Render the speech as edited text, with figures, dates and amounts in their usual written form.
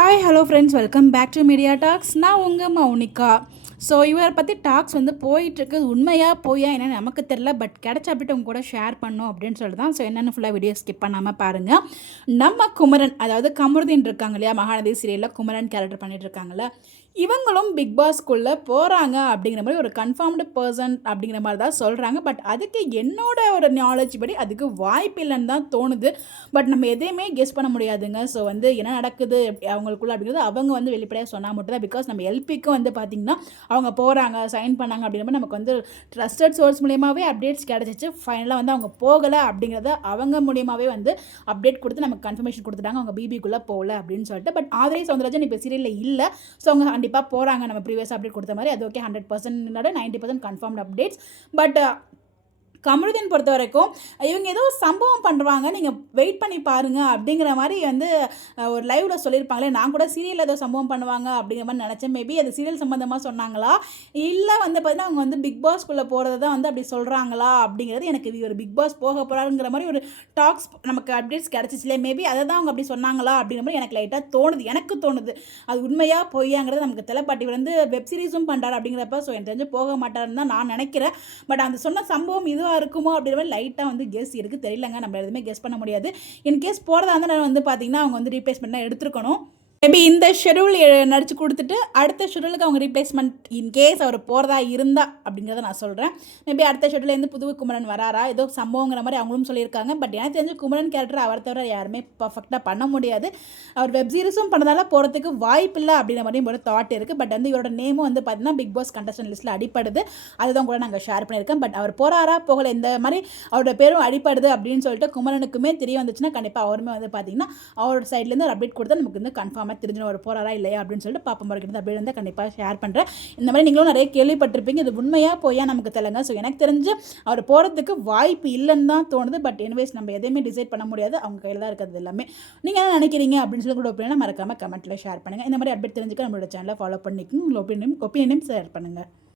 Hi hello friends, welcome back to media talks. நான் உங்கள் Mounika. So இவரை பற்றி டாக்ஸ் போயிட்டுருக்கு. உண்மையாக போயா என்னென்னு நமக்கு தெரில. பட் கிடச்ச அப்படின்ட்டு உங்க கூட ஷேர் பண்ணோம் அப்படின்னு சொல்லிட்டு தான். ஸோ என்னென்னு ஃபுல்லாக வீடியோ ஸ்கிப் பண்ணாமல் பாருங்கள். நம்ம குமரன், அதாவது கமருதீன் இருக்காங்க இல்லையா, மகாநதி சீரியலில் குமரன் கேரக்டர் பண்ணிட்டு இருக்காங்கல்ல, இவங்களும் பிக் பாஸ்க்குள்ளே போகிறாங்க அப்படிங்கிற மாதிரி ஒரு கன்ஃபார்ம்டு பர்சன் அப்படிங்கிற மாதிரி தான் சொல்கிறாங்க. பட் அதுக்கு என்னோட ஒரு நாலேஜ் படி அதுக்கு வாய்ப்பு இல்லைன்னு தான் தோணுது. பட் நம்ம எதையுமே கெஸ் பண்ண முடியாதுங்க. ஸோ என்ன நடக்குது அவங்களுக்குள்ள அப்படிங்கிறது அவங்க வெளிப்படையாக சொன்னால் மட்டும் தான். பிகாஸ் நம்ம எல்பிக்கும் பார்த்திங்கன்னா அவங்க போகிறாங்க, சைன் பண்ணாங்க அப்படிங்கிற நமக்கு ட்ரஸ்டட் சோர்ஸ் மூலியமாகவே அப்டேட்ஸ் கிடச்சிச்சு. ஃபைனலாக அவங்க போகலை அப்படிங்கிறத அவங்க மூலியமாகவே அப்டேட் கொடுத்து நமக்கு கன்ஃபர்மேஷன் கொடுத்துட்டாங்க, அவங்க பிபிக்குள்ளே போகல அப்படின்னு சொல்லிட்டு. பட் ஆதிரை சௌந்தரராஜன் இப்போ சீரியலில் இல்லை. ஸோ அவங்க கண்டிப்பாக போகிறாங்க. நம்ம ப்ரீவியஸ் அப்டேட் கொடுத்த மாதிரி அது okay, 100% 90% confirmed updates. But Kamaruddin பொறுத்த வரைக்கும் இவங்க ஏதோ சம்பவம் பண்ணுறாங்க, நீங்கள் வெயிட் பண்ணி பாருங்கள் அப்படிங்கிற மாதிரி ஒரு லைவில் சொல்லியிருப்பாங்களே. நான் கூட சீரியலில் ஏதோ சம்பவம் பண்ணுவாங்க அப்படிங்கிற மாதிரி நினச்சேன். மேபி அது சீரியல் சம்மந்தமாக சொன்னாங்களா, இல்லை பார்த்தீங்கன்னா அவங்க பிக் பாஸ்க்குள்ளே போகிறது தான் அப்படி சொல்கிறாங்களா அப்படிங்கிறது எனக்கு ஒரு பிக் பாஸ் போக போகிறாருங்கிற மாதிரி ஒரு டாக்ஸ் நமக்கு அப்டேட்ஸ் கிடச்சிச்சிலே. மேபி அதை தான் அவங்க அப்படி சொன்னாங்களா அப்படிங்கிற மாதிரி எனக்கு லைட்டாக தோணுது. எனக்கு தோணுது அது உண்மையாக பொய்யாங்கிறது நமக்கு தெரியல. பட் இவர் வெப் சீரிஸும் பண்ணுறாரு அப்படிங்கிறப்ப ஸோ எனக்கு தெரிஞ்சு போக மாட்டாருன்னு தான் நான் நினைக்கிறேன். பட் அந்த சொன்ன சம்பவம் இதுவாக இருக்குமோ அப்படின்ற மாதிரி லைட்டாக கெஸ் இருக்குது. தெரியலங்க, நம்ம எதுவுமே கெஸ் பண்ண முடியாது. இன்கேஸ் போகிறதா இருந்தால் நான் பார்த்தீங்கன்னா அவங்க ரீப்ளேஸ்மெண்ட்டாக எடுத்துருக்கணும். மேபி இந்த ஷெடியூல் நடிச்சு கொடுத்துட்டு அடுத்த ஷெடியூலுக்கு அவங்க ரீப்ளேஸ்மெண்ட் இன்கேஸ் அவர் போகிறதா இருந்தால் அப்படிங்கிறத நான் சொல்கிறேன். மேபி அடுத்த ஷெடியூலேருந்து புது குமரன் வராரா ஏதோ சம்பவங்கிற மாதிரி அவங்களும் சொல்லியிருக்காங்க. பட் எனக்கு தெரிஞ்சு குமரன் கேரக்டர் அவர் தவிர யாருமே பர்ஃபெக்டாக பண்ண முடியாது. அவர் வெப் சீரிஸும் பண்ணதால போகிறதுக்கு வாய்ப்பு இல்லை அப்படிங்கிற மாதிரியும் ஒரு தாட் இருக்குது. பட் இவரோட நேமும் பார்த்தீங்கன்னா பிக் பாஸ் கண்டஸ்டன்ட் லிஸ்ட்டில் அடிப்படுது. அதுதான் கூட நாங்கள் ஷேர் பண்ணியிருக்கேன். பட் அவர் போகிறாரா போகலை, இந்த மாதிரி அவரோட பேரும் அடிப்படுது அப்படின்னு சொல்லிட்டு குமரனுக்குமே தெரிய வந்துச்சுன்னா கண்டிப்பாக அவருமே பார்த்தீங்கன்னா அவரோட சைட்லேருந்து ஒரு அப்டேட் கொடுத்தா நமக்கு கன்ஃபார்ம் தெரிஞ்சு ஒரு போறாரா இல்லையா அப்படின்னு சொல்லிட்டு பாப்பம் வரைக்கும் அப்படி கண்டிப்பாக ஷேர் பண்ணுறேன். இந்த மாதிரி நீங்களும் நிறைய கேள்விப்பட்டிருப்பீங்க. இது உண்மையாக போயா நமக்கு தெரியலங்க. ஸோ எனக்கு தெரிஞ்சு அவர் போகிறதுக்கு வாய்ப்பு இல்லைன்னு தான் தோணுது. பட் எனிவேஸ் நம்ம எதையுமே டிசைட் பண்ண முடியாது, அவங்க கையில் தான் இருக்கிறது எல்லாமே. நீங்கள் என்ன நினைக்கிறீங்க அப்படின்னு சொல்லி கூட ஒப்பீனியனை மறக்காமல் கமெண்ட்டில் ஷேர் பண்ணுங்கள். இந்த மாதிரி அப்டேட் தெரிஞ்சுக்க நம்மளோட சேனலை ஃபாலோ பண்ணிக்கணும். உங்கள் ஒப்பீனியனையும் ஷேர் பண்ணுங்கள்.